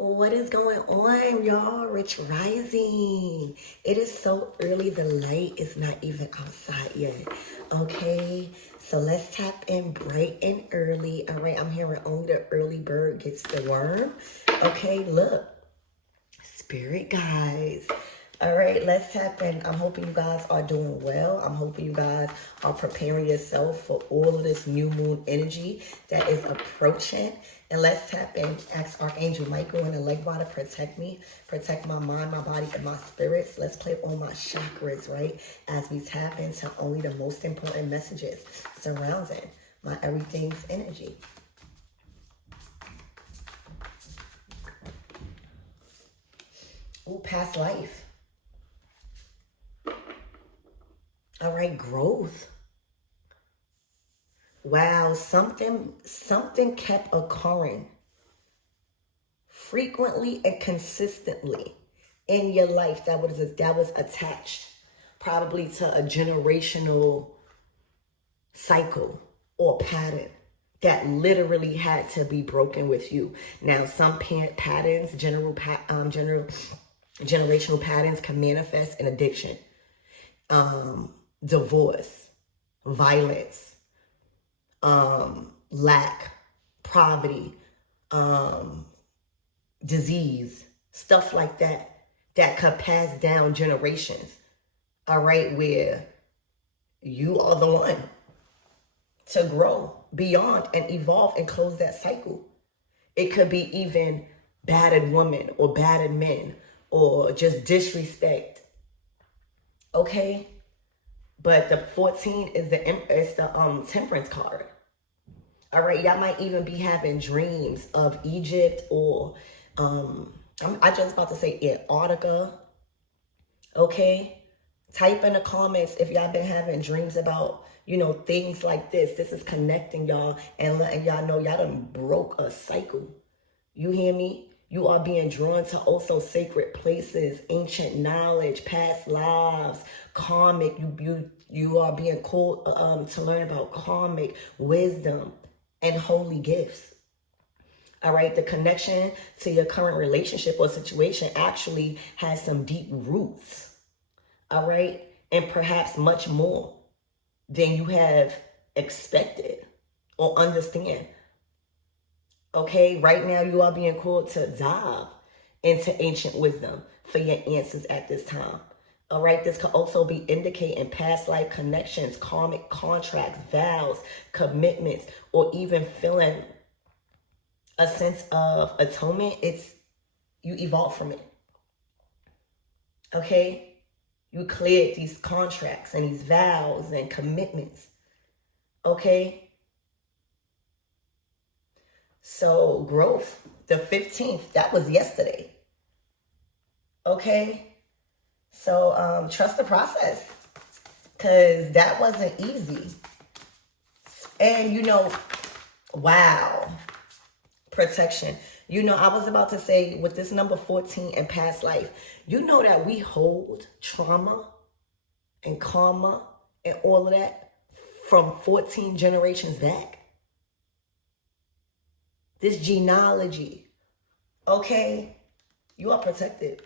What is going on, y'all? Rich Rising. It is so early, the light is not even outside yet. Okay, so let's tap in bright and early. All right, I'm hearing only the early bird gets the worm. Okay, look, spirit guys. All right, let's tap in. I'm hoping you guys are doing well. I'm hoping you guys are preparing yourself for all of this new moon energy that is approaching. And let's tap in. Ask Archangel Michael and the Lake Water protect me, protect my mind, my body, and my spirits. Let's play on my chakras, right? As we tap into only the most important messages surrounding my everything's energy. Ooh, past life. All right, growth. Wow, something kept occurring frequently and consistently in your life that was attached probably to a generational cycle or pattern that literally had to be broken with you. Now, some patterns, generational patterns can manifest in addiction, divorce, violence, lack, poverty, disease, stuff like that could pass down generations. All right, where you are the one to grow beyond and evolve and close that cycle. It could be even battered women or battered men or just disrespect. Okay? But the 14 is the temperance card. All right, y'all might even be having dreams of Egypt or I just about to say Antarctica. Okay? Type in the comments if y'all been having dreams about, things like this. This is connecting y'all and letting y'all know y'all done broke a cycle. You hear me? You are being drawn to also sacred places, ancient knowledge, past lives, karmic. You are being called to learn about karmic wisdom and holy gifts. All right, the connection to your current relationship or situation actually has some deep roots. All right, and perhaps much more than you have expected or understand. Okay, right now you are being called to dive into ancient wisdom for your answers at this time. All right, this could also be indicating past life connections, karmic contracts, vows, commitments, or even feeling a sense of atonement. You evolve from it. Okay, you cleared these contracts and these vows and commitments. Okay. So growth, the 15th, that was yesterday. Okay. So trust the process, because that wasn't easy. And wow, protection. I was about to say with this number 14 and past life, that we hold trauma and karma and all of that from 14 generations back. This genealogy, okay? You are protected.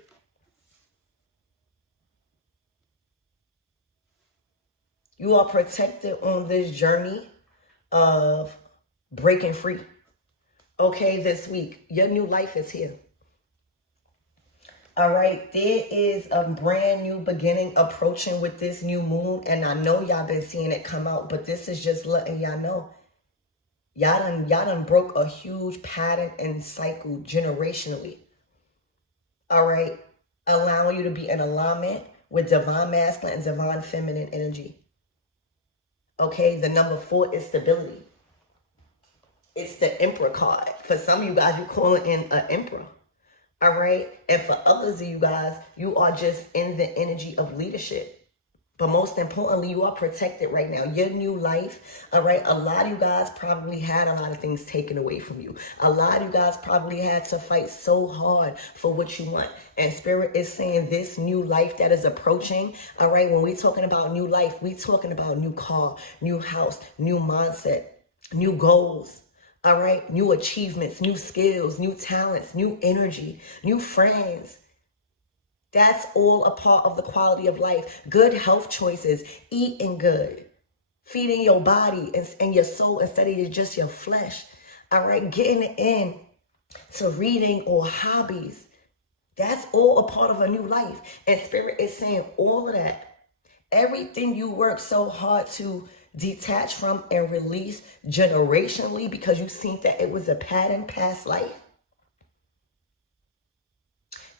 You are protected on this journey of breaking free. Okay, this week, your new life is here. All right, there is a brand new beginning approaching with this new moon, and I know y'all been seeing it come out, but this is just letting y'all know. Y'all done broke a huge pattern and cycle generationally. All right, allowing you to be in alignment with divine masculine and divine feminine energy. Okay, the number 4 is stability. It's the Emperor card. For some of you guys, you're calling in an Emperor. All right, and for others of you guys, you are just in the energy of leadership. But most importantly, you are protected right now. Your new life, all right? A lot of you guys probably had a lot of things taken away from you. A lot of you guys probably had to fight so hard for what you want. And Spirit is saying this new life that is approaching, all right? When we're talking about new life, we're talking about new car, new house, new mindset, new goals, All right, new achievements, new skills, new talents, new energy, new friends. That's all a part of the quality of life. Good health choices, eating good, feeding your body and your soul instead of just your flesh. All right, getting in to reading or hobbies. That's all a part of a new life. And Spirit is saying all of that. Everything you work so hard to detach from and release generationally because you think that it was a pattern past life.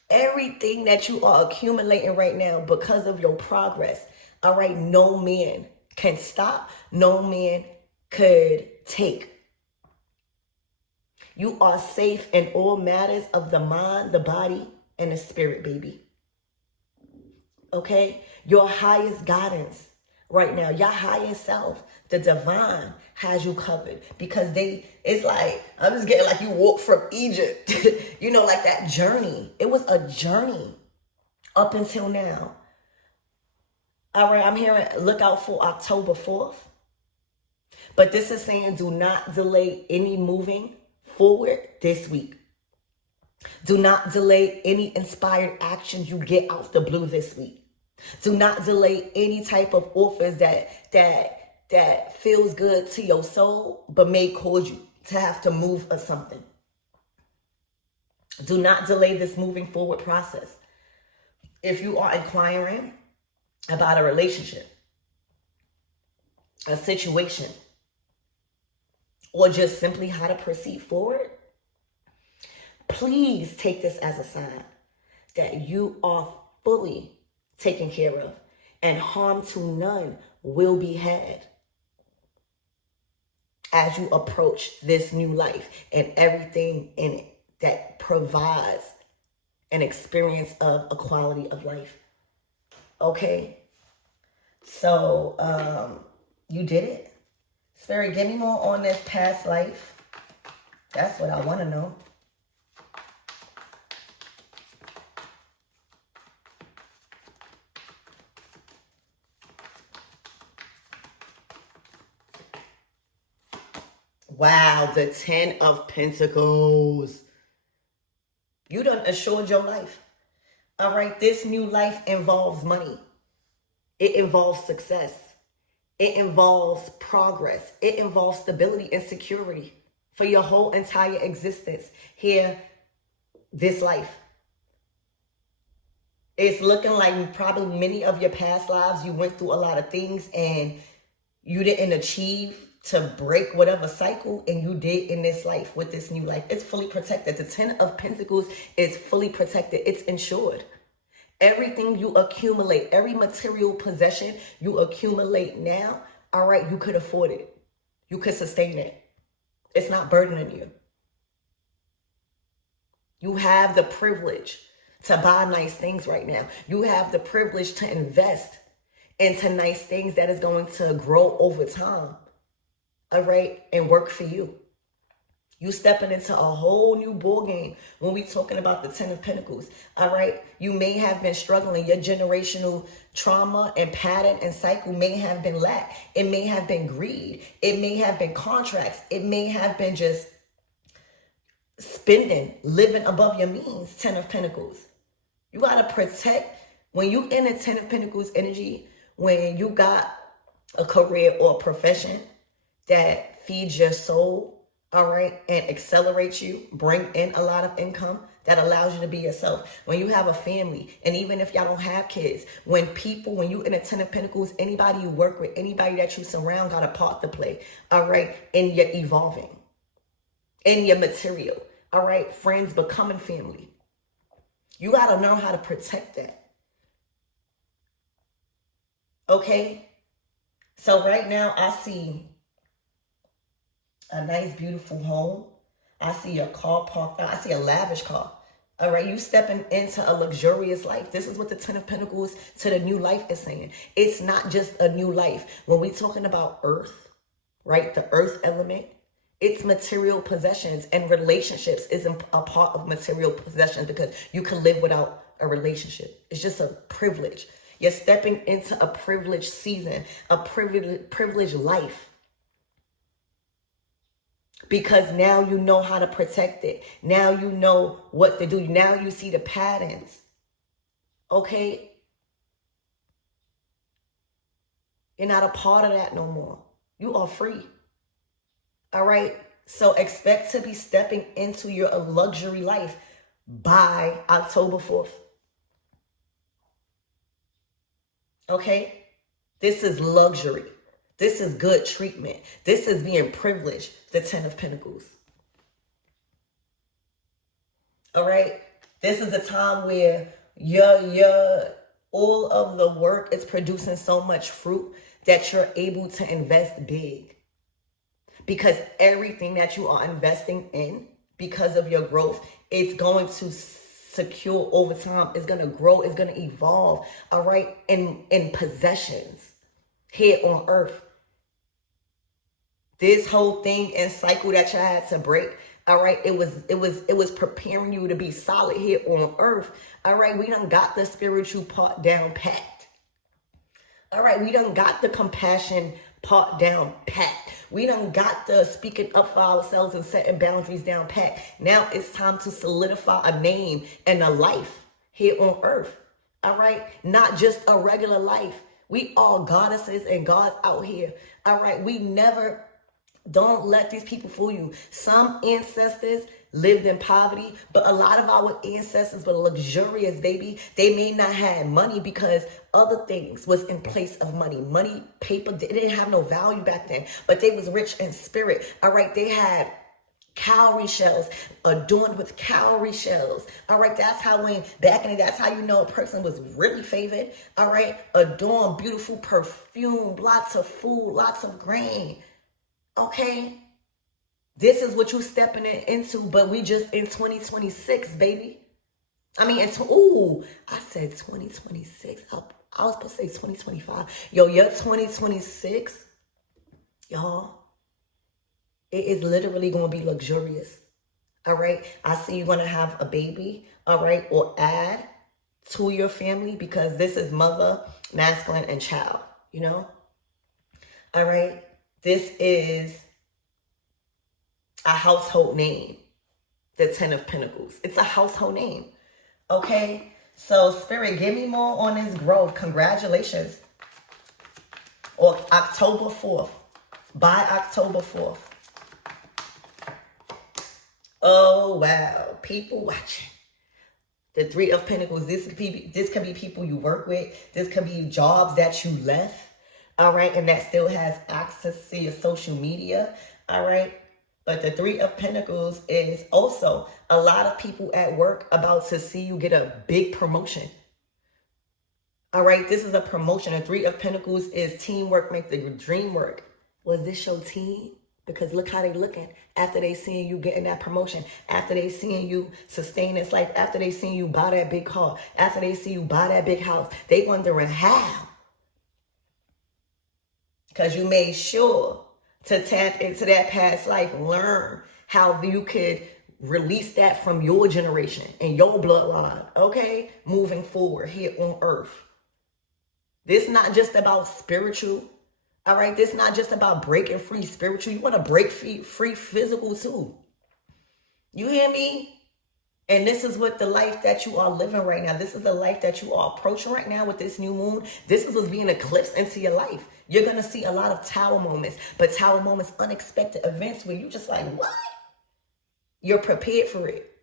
Everything that you are accumulating right now because of your progress. All right, no man can stop. No man could take. You are safe in all matters of the mind, the body, and the spirit, baby. Okay? Your highest guidance right now, your highest self, the divine has you covered because it's like, I'm just getting like you walk from Egypt, you know, like that journey. It was a journey up until now. All right, I'm hearing, look out for October 4th. But this is saying do not delay any moving forward this week. Do not delay any inspired action you get out the blue this week. Do not delay any type of offers that feels good to your soul, but may cause you to have to move or something. Do not delay this moving forward process. If you are inquiring about a relationship, a situation, or just simply how to proceed forward, please take this as a sign that you are fully taken care of and harm to none will be had as you approach this new life and everything in it that provides an experience of a quality of life. Okay? So, you did it. Spirit, give me more on this past life. That's what I want to know. Wow, the 10 of Pentacles. You done assured your life. All right, this new life involves money. It involves success. It involves progress. It involves stability and security for your whole entire existence here, this life. It's looking like probably many of your past lives, you went through a lot of things and you didn't achieve to break whatever cycle, and you did in this life with this new life. It's fully protected. The 10 of Pentacles is fully protected. It's insured. Everything you accumulate, every material possession you accumulate now, all right, you could afford it. You could sustain it. It's not burdening you. You have the privilege to buy nice things right now. You have the privilege to invest into nice things that is going to grow over time. All right, and work for you. You stepping into a whole new ball game when we talking about the 10 of Pentacles. All right, you may have been struggling. Your generational trauma and pattern and cycle may have been lack. It may have been greed. It may have been contracts. It may have been just spending, living above your means. 10 of Pentacles. You got to protect when you in a 10 of Pentacles energy, when you got a career or a profession that feeds your soul, all right, and accelerates you, bring in a lot of income that allows you to be yourself. When you have a family, and even if y'all don't have kids, when you in a 10 of Pentacles, anybody you work with, anybody that you surround got a part to play, all right, in your evolving, in your material, all right, friends becoming family. You got to know how to protect that. Okay? So right now I see a nice, beautiful home. I see a car parked out. I see a lavish car. All right, you stepping into a luxurious life. This is what the 10 of Pentacles to the new life is saying. It's not just a new life. When we're talking about earth, right, the earth element, it's material possessions, and relationships isn't a part of material possessions because you can live without a relationship. It's just a privilege. You're stepping into a privileged season, a privileged life. because now you know how to protect it. Now you know what to do. Now you see the patterns. Okay? You're not a part of that no more. You are free. All right? So expect to be stepping into your luxury life by October 4th. Okay? This is luxury. This is good treatment. This is being privileged, the 10 of Pentacles. All right? This is a time where all of the work is producing so much fruit that you're able to invest big. Because everything that you are investing in, because of your growth, it's going to secure over time. It's going to grow. It's going to evolve. All right? In possessions here on earth. This whole thing and cycle that you had to break, all right, it was preparing you to be solid here on earth. All right, we done got the spiritual part down packed. All right, we done got the compassion part down packed. We done got the speaking up for ourselves and setting boundaries down packed. Now it's time to solidify a name and a life here on earth. All right, not just a regular life. We are goddesses and gods out here. All right, don't let these people fool you. Some ancestors lived in poverty, but a lot of our ancestors were luxurious, baby. They may not have money because other things was in place of money. Money, paper, they didn't have no value back then, but they was rich in spirit. All right, they had cowrie shells adorned with cowrie shells. All right, that's how that's how you know a person was really favored. All right, adorned, beautiful perfume, lots of food, lots of grain. Okay, this is what you stepping into, but we just in 2026, baby. I mean, I said 2026. I was supposed to say 2025. Yo, your 2026, y'all, it is literally going to be luxurious. All right, I see you're going to have a baby, all right, or add to your family because this is mother, masculine, and child, you know? All right. This is a household name, the 10 of Pentacles. It's a household name, okay? So, Spirit, give me more on this growth. Congratulations. Or October 4th, by October 4th. Oh, wow. People watching. The 3 of Pentacles, this could be people you work with. This could be jobs that you left. All right, and that still has access to your social media, all right? But the 3 of Pentacles is also a lot of people at work about to see you get a big promotion. All right, this is a promotion. The 3 of Pentacles is teamwork make the dream work. Was this your team? Because look how they looking after they seeing you getting that promotion, after they seeing you sustain this life, after they seeing you buy that big car, after they see you buy that big house. They wondering how. Because you made sure to tap into that past life, learn how you could release that from your generation and your bloodline, okay? Moving forward here on earth. This not just about spiritual, all right? This not just about breaking free spiritual. You want to break free physical too. You hear me? And this is what the life that you are living right now. This is the life that you are approaching right now with this new moon. This is what's being eclipsed into your life. You're going to see a lot of tower moments, but tower moments, unexpected events where you just like, what? You're prepared for it.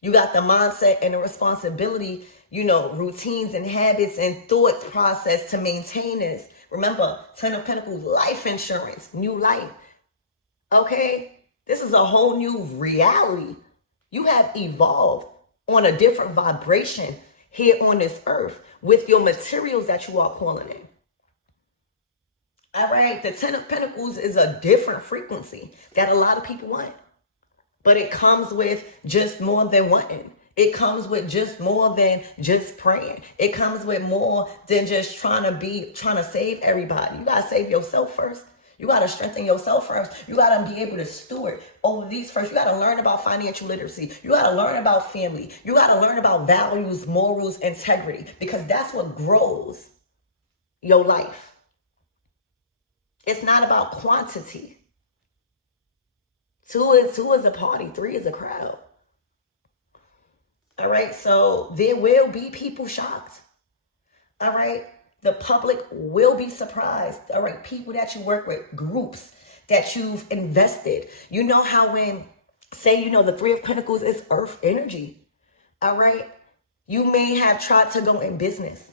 You got the mindset and the responsibility, routines and habits and thought process to maintain this. Remember, 10 of Pentacles, life insurance, new life. Okay? This is a whole new reality. You have evolved on a different vibration here on this earth with your materials that you are calling in. All right, the 10 of Pentacles is a different frequency that a lot of people want. But it comes with just more than wanting. It comes with just more than just praying. It comes with more than just trying to save everybody. You got to save yourself first. You got to strengthen yourself first. You got to be able to steward over these first. You got to learn about financial literacy. You got to learn about family. You got to learn about values, morals, integrity, because that's what grows your life. It's not about quantity. Two is a party. 3 is a crowd. All right. So there will be people shocked. All right. The public will be surprised. All right. People that you work with, groups that you've invested. You know how when, say, the 3 of Pentacles is earth energy. All right. You may have tried to go in business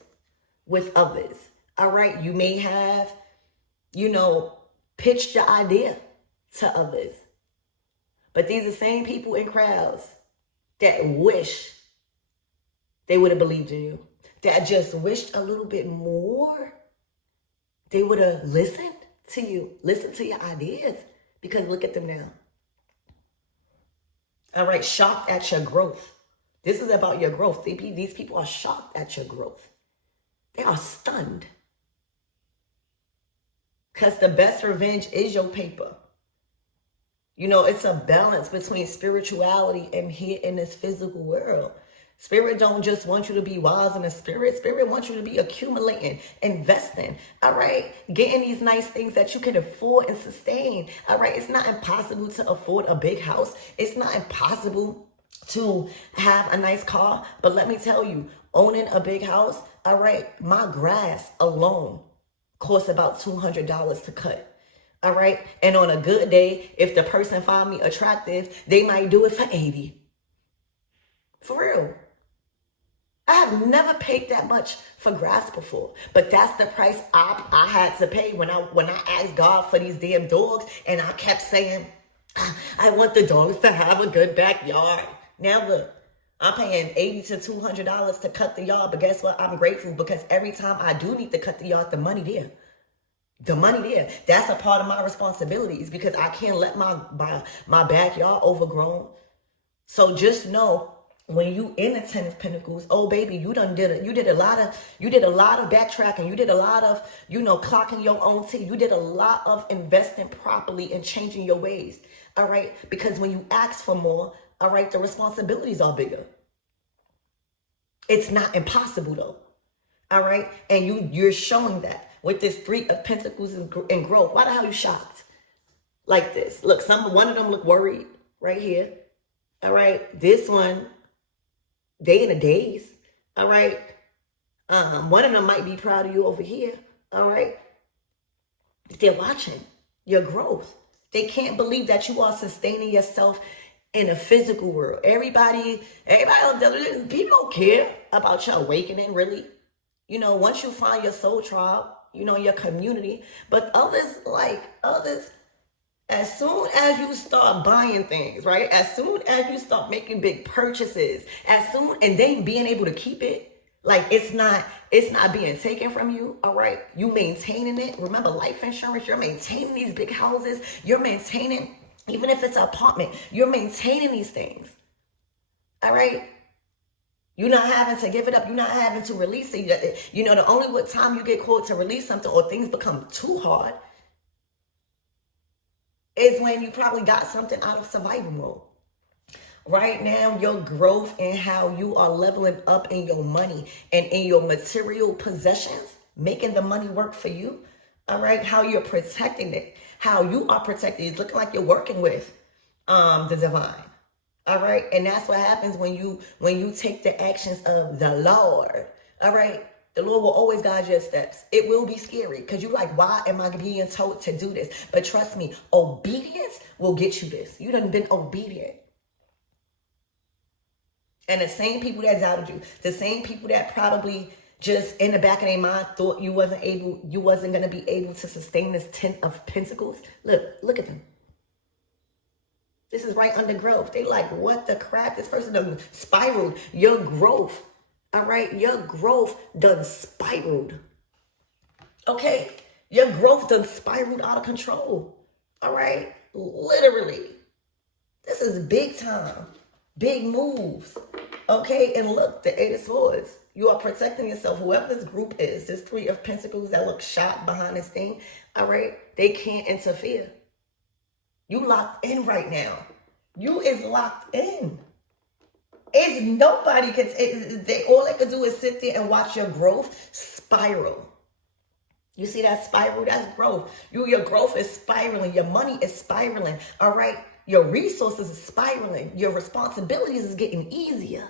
with others. All right. You may have, pitched your idea to others. But these are the same people in crowds that wish they would have believed in you, that just wished a little bit more. They would have listened to you, listened to your ideas, because look at them now. All right, shocked at your growth. This is about your growth. These people are shocked at your growth. They are stunned. Because the best revenge is your paper. It's a balance between spirituality and here in this physical world. Spirit don't just want you to be wise in the spirit. Spirit wants you to be accumulating, investing, all right? Getting these nice things that you can afford and sustain, all right? It's not impossible to afford a big house. It's not impossible to have a nice car. But let me tell you, owning a big house, all right, my grass alone costs about $200 to cut. All right. And on a good day, if the person find me attractive, they might do it for $80. For real. I have never paid that much for grass before, but that's the price I had to pay when I asked God for these damn dogs, and I kept saying, I want the dogs to have a good backyard. Now look, I'm paying $80 to $200 to cut the yard, but guess what? I'm grateful because every time I do need to cut the yard, the money there. The money there. That's a part of my responsibilities because I can't let my backyard overgrown. So just know when you in the 10 of Pentacles, oh baby, you did a lot of backtracking. You did a lot of, clocking your own teeth. You did a lot of investing properly and changing your ways. All right. Because when you ask for more, all right, the responsibilities are bigger. It's not impossible though. All right. And you're showing that. With this 3 of Pentacles and growth. Why the hell are you shocked? Like this. Look, one of them look worried right here. All right. This one, they in a daze. All right. One of them might be proud of you over here. All right. They're watching your growth. They can't believe that you are sustaining yourself in a physical world. Everybody, people don't care about your awakening, really. Once you find your soul tribe, your community. But others, as soon as you start buying things, right? As soon as you start making big purchases, and then being able to keep it, it's not being taken from you, all right? You maintaining it. Remember, life insurance, you're maintaining these big houses. You're maintaining, even if it's an apartment, you're maintaining these things, all right? You're not having to give it up. You're not having to release it. The only time you get called to release something or things become too hard is when you probably got something out of survival mode. Right now, your growth and how you are leveling up in your money and in your material possessions, making the money work for you. All right. How you're protecting it, how you are protected. It's looking like you're working with the divine. All right. And that's what happens when you take the actions of the Lord. All right. The Lord will always guide your steps. It will be scary because you're like, why am I being told to do this? But trust me, obedience will get you this. You done been obedient. And the same people that doubted you, the same people that probably just in the back of their mind thought you wasn't going to be able to sustain this 10 of Pentacles. Look at them. This is right under growth. They like, what the crap? This person done spiraled. Your growth, all right? Your growth done spiraled. Okay? Your growth done spiraled out of control. All right? Literally. This is big time. Big moves. Okay? And look, the 8 of Swords. You are protecting yourself. Whoever this group is, this 3 of Pentacles that look shot behind this thing, all right? They can't interfere. You locked in right now. You is locked in. It's nobody all they can do is sit there and watch your growth spiral. You see that spiral? That's growth. Your growth is spiraling. Your money is spiraling. All right. Your resources are spiraling. Your responsibilities is getting easier.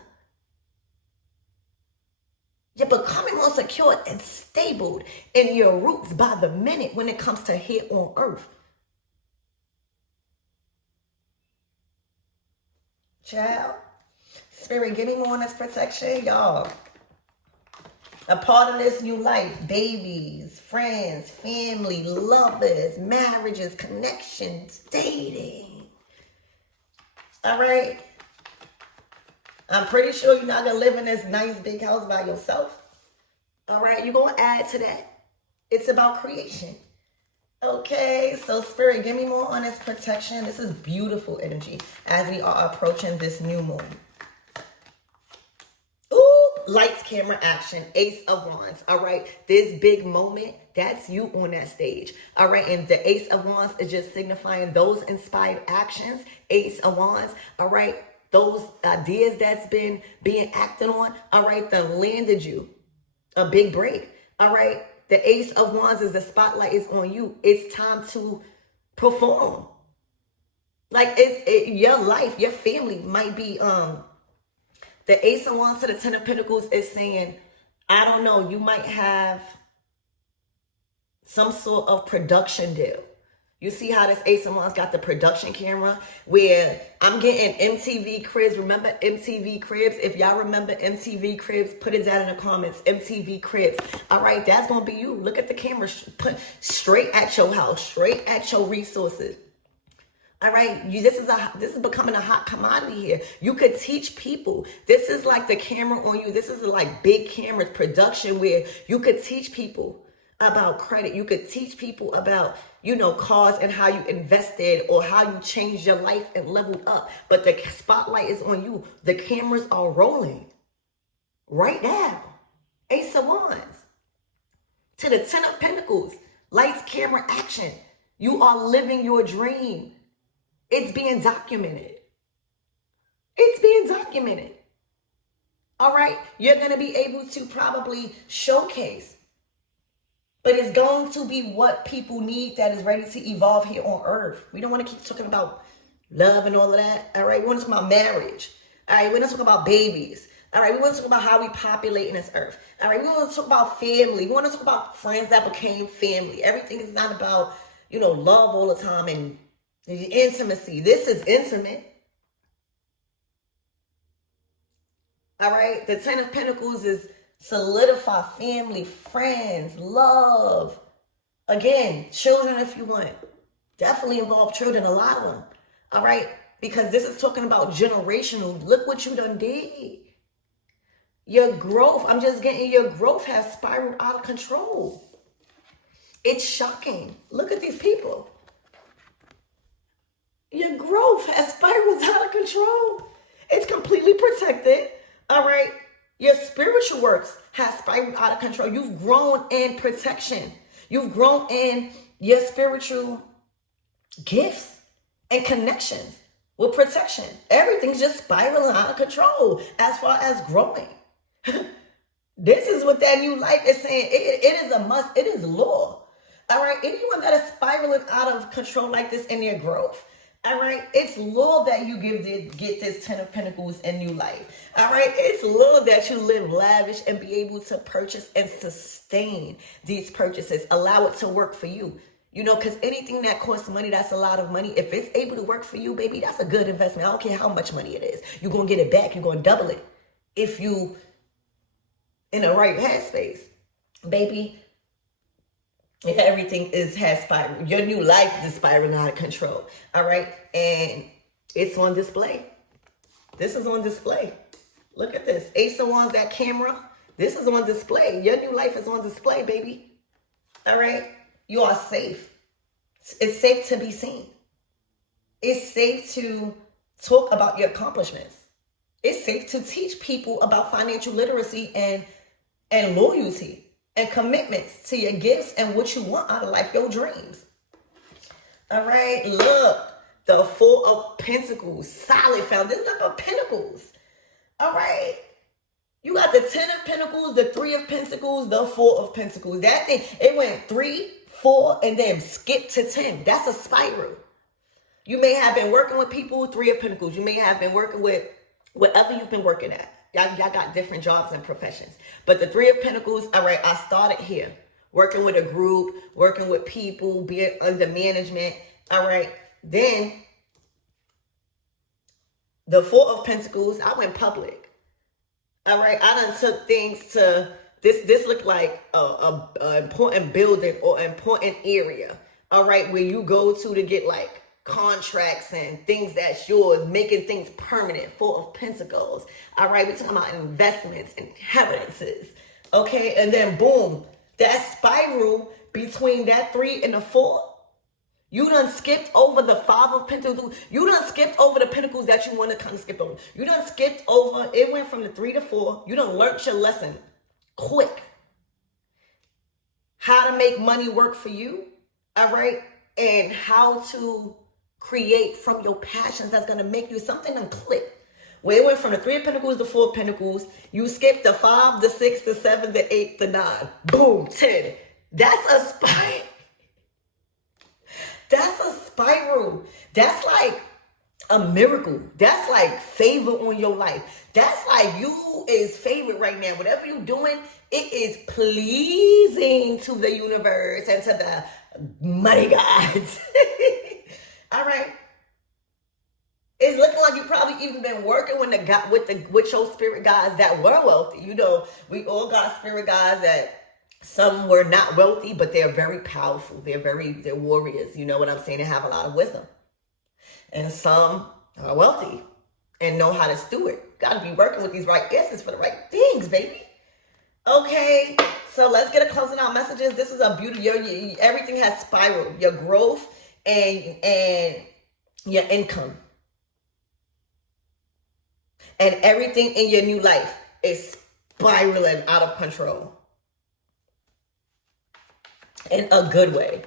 You're becoming more secure and stable in your roots by the minute when it comes to here on earth. Child, Spirit, give me more on this protection, y'all. A part of this new life, babies, friends, family, lovers, marriages, connections, dating. All right? I'm pretty sure you're not going to live in this nice big house by yourself. All right? You're going to add to that. It's about creation. Okay, so Spirit, give me more on this protection. This is beautiful energy as we are approaching this new moon. Ooh, lights, camera, action, Ace of Wands. All right, this big moment, that's you on that stage. All right, and the Ace of Wands is just signifying those inspired actions. Ace of Wands, all right, those ideas that's been being acted on, all right, that landed you a big break. All right, the Ace of Wands is the spotlight is on you. It's time to perform. Like your life, your family might be the Ace of Wands to the Ten of Pentacles is saying, I don't know, you might have some sort of production deal. You see how this Ace of Wands got the production camera where I'm getting MTV Cribs. Remember MTV Cribs? If y'all remember MTV Cribs, put it down in the comments. MTV Cribs. All right, that's going to be you. Look at the camera. Put straight at your house, straight at your resources. All right, this is becoming a hot commodity here. You could teach people. This is like the camera on you. This is like big cameras production where you could teach people about credit. You could teach people about, cars and how you invested or how you changed your life and leveled up. But the spotlight is on you. The cameras are rolling right now. Ace of Wands to the Ten of Pentacles. Lights, camera, action. You are living your dream. It's being documented. It's being documented. All right? You're going to be able to probably showcase. But it's going to be what people need that is ready to evolve here on earth. We don't want to keep talking about love and all of that. All right? We want to talk about marriage. All right? We want to talk about babies. All right? We want to talk about how we populate in this earth. All right? We want to talk about family. We want to talk about friends that became family. Everything is not about, love all the time and intimacy. This is intimate. All right. The Ten of Pentacles is solidify family, friends, love. Again, children if you want. Definitely involve children, a lot of them. All right. Because this is talking about generational. Look what you done did. Your growth, I'm just getting your growth has spiraled out of control. It's shocking. Look at these people. Your growth has spiraled out of control. It's completely protected. All right. Your spiritual works has spiraled out of control. You've grown in protection. You've grown in your spiritual gifts and connections with protection. Everything's just spiraling out of control as far as growing. This is what that new life is saying. It is a must. It is law. All right. Anyone that is spiraling out of control like this in their growth, all right, it's law that you get this Ten of Pentacles in new life. All right, it's law that you live lavish and be able to purchase and sustain these purchases. Allow it to work for you. Because anything that costs money, that's a lot of money. If it's able to work for you, baby, that's a good investment. I don't care how much money it is. You're going to get it back. You're going to double it if you in the right headspace. Baby, everything has spiraled. Your new life is spiraling out of control. All right. And it's on display. This is on display. Look at this. Ace of Wands, that camera. This is on display. Your new life is on display, baby. All right. You are safe. It's safe to be seen. It's safe to talk about your accomplishments. It's safe to teach people about financial literacy and loyalty. And commitments to your gifts and what you want out of life, your dreams. All right, look, the Four of Pentacles, solid foundation of Pentacles. All right, you got the Ten of Pentacles, the Three of Pentacles, the Four of Pentacles. That thing, it went 3, 4, and then skipped to 10. That's a spiral. You may have been working with people, Three of Pentacles. You may have been working with whatever you've been working at. Y'all got different jobs and professions. But the Three of Pentacles, all right, I started here. Working with a group, working with people, being under management. All right. Then the Four of Pentacles, I went public. All right. I done took things to, this looked like a important building or important area. All right. Where you go to get like contracts and things that's yours, making things permanent. Four of Pentacles. All right. We're talking about investments, inheritances. Okay. And then boom, that spiral between that 3 and the 4. You done skipped over the 5 of Pentacles. You done skipped over the Pentacles that you want to kind of skip over. You done skipped over. It went from the 3 to 4. You done learned your lesson quick. How to make money work for you. All right. And how to create from your passions that's going to make you something and click. Where it went from the 3 of Pentacles to 4 of Pentacles. You skipped the 5, the 6, the 7, the 8, the 9. Boom, 10. That's a spiral. That's a spiral. That's like a miracle. That's like favor on your life. That's like you is favored right now. Whatever you're doing, it is pleasing to the universe and to the money gods. All right. It's looking like you probably even been working with your spirit guides that were wealthy. You know, we all got spirit guides that some were not wealthy, but they're very powerful. They're warriors. You know what I'm saying? They have a lot of wisdom. And some are wealthy and know how to steward. Got to be working with these right answers for the right things, baby. Okay, so let's get a closing out messages. This is a beauty. Everything has spiraled. Your growth and your income. And everything in your new life is spiraling out of control. In a good way.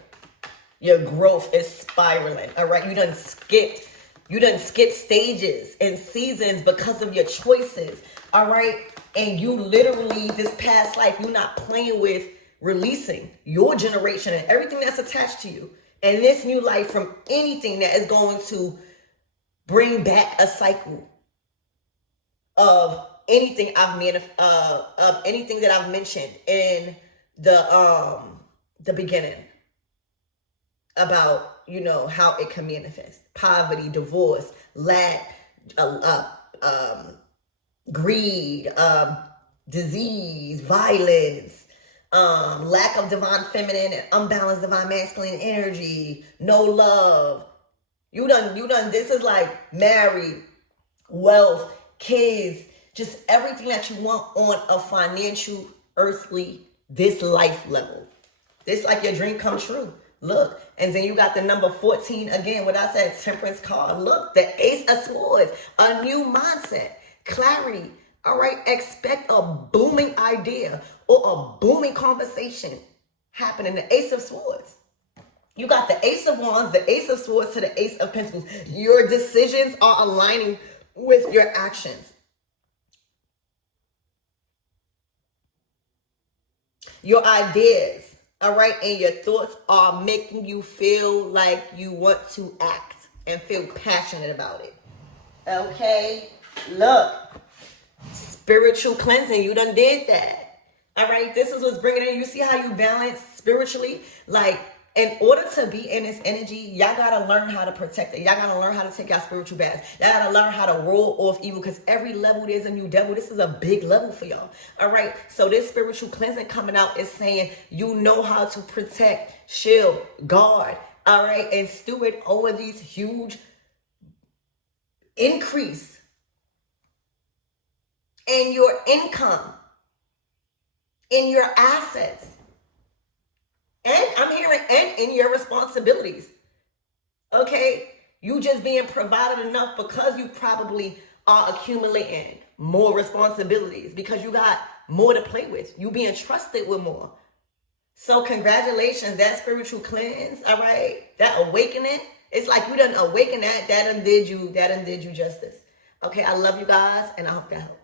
Your growth is spiraling. All right. You done skipped stages and seasons because of your choices. All right. And you literally, this past life, you're not playing with releasing your generation and everything that's attached to you. And this new life from anything that is going to bring back a cycle of anything of anything that I've mentioned in the beginning about, you know, how it can manifest. Poverty, divorce, lack, greed, disease, violence, lack of divine feminine and unbalanced divine masculine energy, no love. You done, this is like married, wealth, kids, just everything that you want on a financial, earthly, this life level. This like your dream come true. Look, and then you got the number 14 again. What I said, Temperance card. Look, the Ace of Swords, a new mindset, clarity. All right, expect a booming idea or a booming conversation happening. The Ace of Swords. You got the Ace of Wands, the Ace of Swords to the Ace of Pentacles. Your decisions are aligning with your actions. Your ideas. All right, and your thoughts are making you feel like you want to act and feel passionate about it. Okay, look, spiritual cleansing, you done did that. All right, this is what's bringing in. You see how you balance spiritually? Like, in order to be in this energy, y'all gotta learn how to protect it. Y'all gotta learn how to take y'all spiritual baths. Y'all gotta learn how to roll off evil, because every level there's a new devil. This is a big level for y'all. All right. So this spiritual cleansing coming out is saying you know how to protect, shield, guard. All right. And steward over these huge increase in your income, in your assets. And I'm hearing, and in your responsibilities. Okay? You just being provided enough because you probably are accumulating more responsibilities because you got more to play with. You being trusted with more. So congratulations, that spiritual cleanse, all right? That awakening, it's like you done awakened that done did you justice. Okay, I love you guys, and I hope that helps.